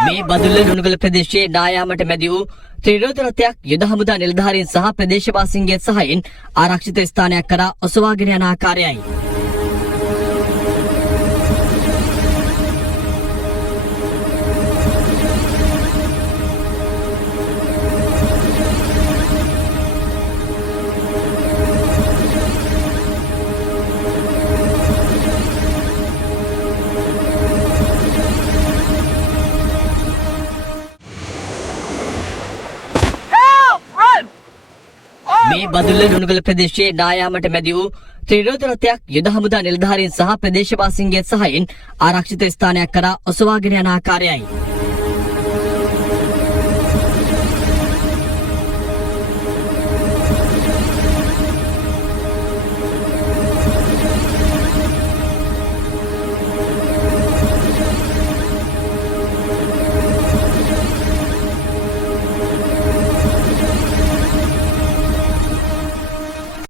මේ බදුල්ල ලුණුගල ප්‍රදේශයේ නායාමට මැදි වූ ත්‍රිරෝද රථයක් යුද හමුදා නිලධාරීන් සහ ප්‍රදේශවාසීන්ගේ සහායෙන් ආරක්ෂිත ස්ථානයක් කරා ඔසවාගෙන යන ආකාරයයි. මේ බදුල්ල ලුණුගල ප්‍රදේශයේ නායාමට මැදි වූ ත්‍රිරෝද රථයක් යුද හමුදා නිලධාරීන් සහ ප්‍රදේශවාසීන්ගේ සහායෙන් ආරක්ෂිත ස්ථානයක් කරා ඔසවාගෙන යන ආකාරයයි.